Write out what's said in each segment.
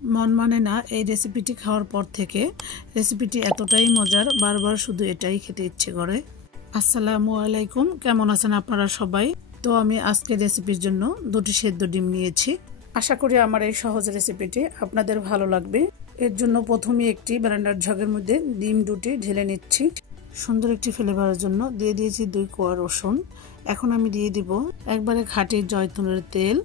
মন মানে না এই রেসিপিটি খাওয়ার পর থেকে। রেসিপিটি এতটাই মজার, বারবার শুধু এটাই খেতে ইচ্ছে করে। আসসালামু আলাইকুম, কেমন আছেন আপনারা সবাই? তো আমি আজকে রেসিপির জন্য 2টি সেদ্ধ ডিম নিয়েছি। আশা করি আমার এই সহজ রেসিপিটি আপনাদের ভালো লাগবে। এর জন্য প্রথমে একটি ব্লেন্ডার জগের মধ্যে ডিম 2টি ঢেলে নিচ্ছি। সুন্দর একটি ফ্লেভারের জন্য দিয়ে দিয়েছি 2 কোয়া রসুন। এখন আমি দিয়ে দিব একবারে খাঁটি জয়তুনের তেল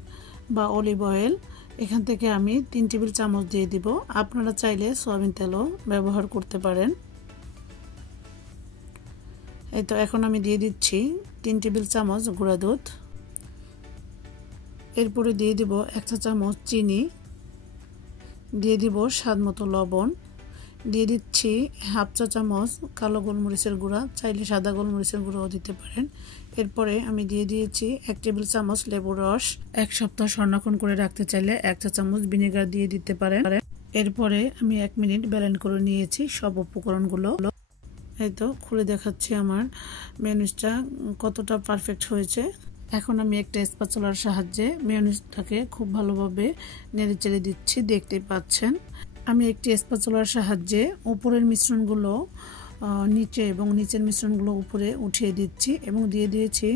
বা অলিভ অয়েল। এখান থেকে আমি 3 টেবিল চামচ দিয়ে দিব। আপনারা চাইলে সয়াবিন তেলও ব্যবহার করতে পারেন। এই তো এখন আমি দিয়ে দিচ্ছি 3 টেবিল চামচ গুঁড়া দুধ। এরপরে দিয়ে দিব 1 চা চামচ চিনি, দিয়ে দিব স্বাদ মতো লবণ, দিয়ে দিচ্ছি হাফ চা চামচ কালো গোলমরিচের গুঁড়া, চাইলে সাদা গোলমরিচের গুঁড়াও দিতে পারেন। এরপরে আমি দিয়ে দিয়েছি 1 টেবিল চামচ লেবুর রস। 1 সপ্তাহ সংরক্ষণ করে রাখতে চাইলে 1 চা চামচ ভিনেগার দিয়ে দিতে পারেন। এরপরে আমি 1 মিনিট ব্লেন্ড করে নিয়েছি সব উপকরণগুলো। এই তো খুলে দেখাচ্ছি আমার মেয়োনিজটা কতটা পারফেক্ট হয়েছে। এখন আমি একটা স্প্যাচুলার সাহায্যে মেয়োনিজটাকে খুব ভালোভাবে নেড়েচেড়ে দিচ্ছি, দেখতেই পাচ্ছেন। আমি একটি স্প্যাচুলার সাহায্যে উপরের মিশ্রণগুলো নিচে এবং নিচের মিশ্রণগুলো উপরে উঠিয়ে দিচ্ছি এবং দিয়ে দিয়েছি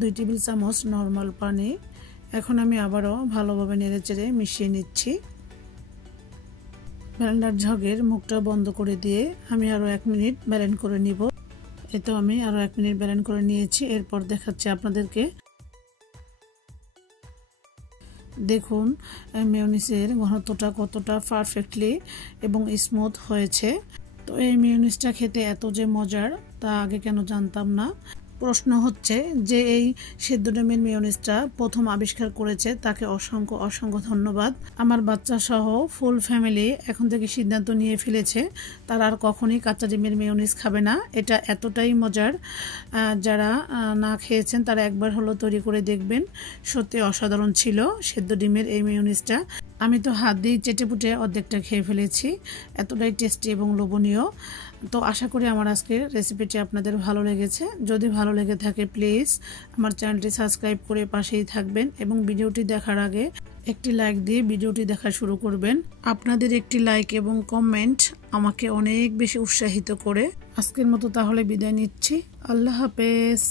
2 টেবিল চামচ নর্মাল পানি। এখন আমি আবারও ভালোভাবে নেড়েচেড়ে মিশিয়ে নিচ্ছি। ব্লেন্ডার জগের মুখটা বন্ধ করে দিয়ে আমি আরও 1 মিনিট ব্লেন্ড করে নিব। এই তো আমি আরও 1 মিনিট ব্লেন্ড করে নিয়েছি। এরপর দেখাচ্ছি আপনাদেরকে। দেখুন মেয়োনিজের ঘনত্বটা কতটা পারফেক্টলি এবং স্মুথ হয়েছে। তো এই মেয়োনিজটা খেতে এত যে মজার তা আগে কেন জানতাম না। প্রশ্ন হচ্ছে যে এই সেদ্ধ ডিমের মেয়োনিজটা প্রথম আবিষ্কার করেছে তাকে অসংখ্য অসংখ্য ধন্যবাদ। আমার বাচ্চা সহ ফুল ফ্যামিলি এখন থেকে সিদ্ধান্ত নিয়ে ফেলেছে তারা আর কখনোই কাঁচা ডিমের মেয়োনিজ খাবে না। এটা এতটাই মজার, যারা না খেয়েছেন তারা একবার হলো তৈরি করে দেখবেন। সত্যি অসাধারণ ছিল সেদ্ধ ডিমের এই মেয়োনিজটা। আমি তো হাত দিয়ে চেটেপুটে অর্ধেকটা খেয়ে ফেলেছি, এতটাই টেস্টি এবং লোভনীয়। তো আশা করি আমার আজকের রেসিপিটি আপনাদের ভালো লেগেছে। যদি ভালো লেগে থাকে প্লিজ আমার চ্যানেলটি সাবস্ক্রাইব করে পাশেই থাকবেন এবং ভিডিওটি দেখার আগে একটি লাইক দিয়ে ভিডিওটি দেখা শুরু করবেন। আপনাদের একটি লাইক এবং কমেন্ট আমাকে অনেক বেশি উৎসাহিত করে। আজকের মতো তাহলে বিদায় নিচ্ছি। আল্লাহ হাফেজ।